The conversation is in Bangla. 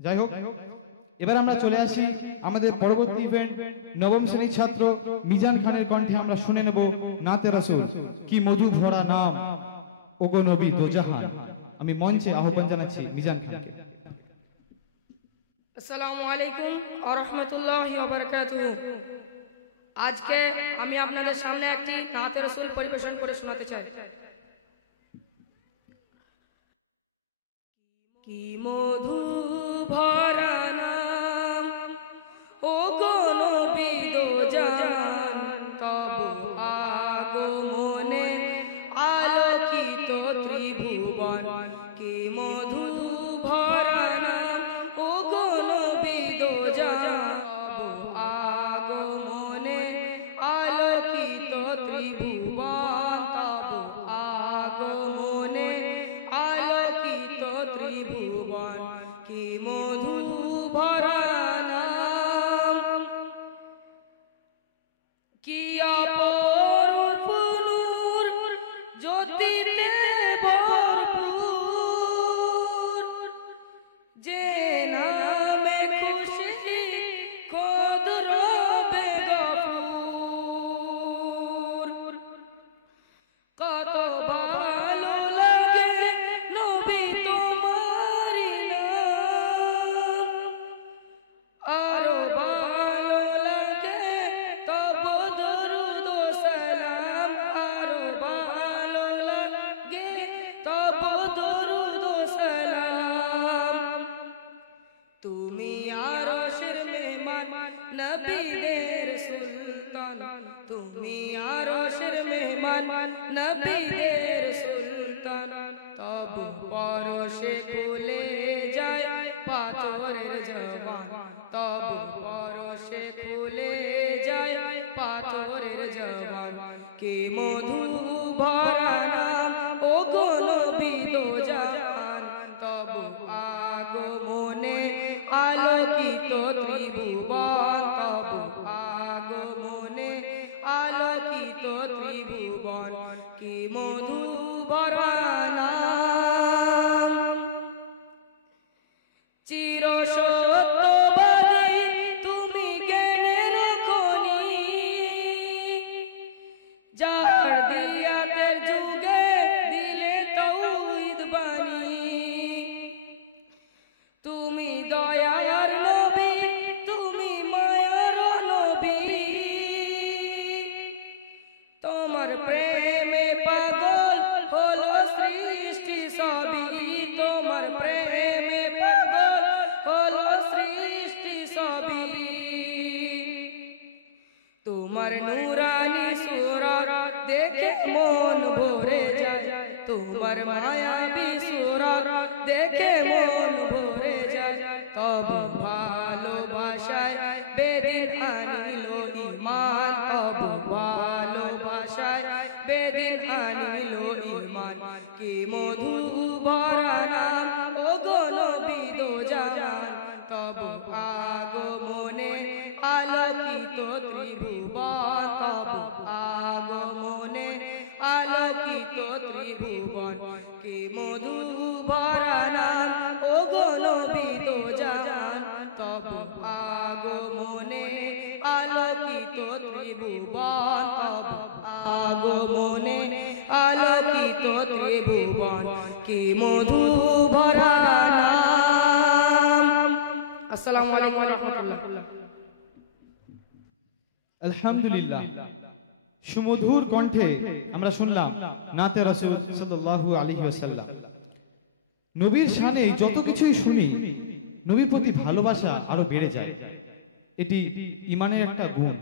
যাই হোক, এবার আমরা চলে আসি আমাদের পরবর্তী ইভেন্ট। নবম শ্রেণীর ছাত্র মিজান খানের কণ্ঠে আমরা শুনে নেব নাতে রাসূল, কি মধু ভরা নাম ওগো নবী দোজাহান। আমি মঞ্চে আহ্বান জানাচ্ছি মিজান খানকে। আসসালামু আলাইকুম ওয়া রাহমাতুল্লাহি ওয়া বারাকাতুহু। আজকে আমি আপনাদের সামনে একটি নাতে রাসূল পরিবেশন করে শোনাতে চাই। কি মধু ভরা নাম ওগো নবী দোজাহান, তব আগমনে আলোকিত ত্রিভুবন। কি মধু ভরা নাম ওগো নবী দোজাহান, তব আগমনে আলোকিত ত্রিভুবন। তব আগমনে আলোকিত ত্রিভুবন। কি মধু ভরা নাম, কি অপরূপ নূর জ্যোতিতে ভরপুর, যে নামে খুশি খোদ রবে গফুর। কত ভালো লাগে নবী তোমারি নাম, আরো ভালো লাগে তব দরুদ ও সালাম। আরো ভালো লাগে তব দরুদ ও সালাম। তুমি আরশের মেহমান নবীদের সুলতান, তুমি আরশের মেহমান নবীদের সুলতান। তব পরশে খুলে যায় পাথরের জবান, তব পরশে খুলে যায় পাথরের জবান। কি মধু ভরা নাম ওগো নবী দোজাহান, তব আগমনে আলোকিত ত্রিভুবন। তব আগমনে আলোকিত ত্রিভুবন। কি মধু ভরা নাম, চির সত্যবাদী তুমি জ্ঞানের খনি, যার দিয়াতের যুগে দিলে তাওহীদ বাণী। তুমি দয়ার নবী, তুমি মায়ার নবী, তোমার প্রেমে পাগল হলো সৃষ্টি সবই। তোমার প্রেমে পাগল হলো সৃষ্টি সবই। তোমার নূরানি সুরত দেখে মন ভরে যায়, তোমার মায়াবী সুরত দেখে মন ভরে যায়। তব ভালোবাসায় বেদিন আনিল ঈমান, তব ভালোবাসায় বেদিন আনিল ঈমান। কি মধু ভরা নাম ওগো নবী দোজাহান, তব আগমনে আলোকিত ত্রিভুবন। তব আগমনে আলোকিত ত্রিভুবন। কি মধু ভরা নাম ওগো নবী দোজাহান, তব আগমনে আলোকিত ত্রিভুবন। তব আগমনে আলোকিত ত্রিভুবন। কি মধু ভরা নাম। আসসালামু আলাইকুম ওয়া রাহমাতুল্লাহ। আলহামদুলিল্লাহ, সুমধুর কণ্ঠে আমরা শুনলাম নাতে রাসূল সাল্লাল্লাহু আলাইহি ওয়াসাল্লাম। নবীর শানে যত কিছুই শুনি, নবীর প্রতি ভালোবাসা আরো বেড়ে যায়। এটি ঈমানের একটা গুণ।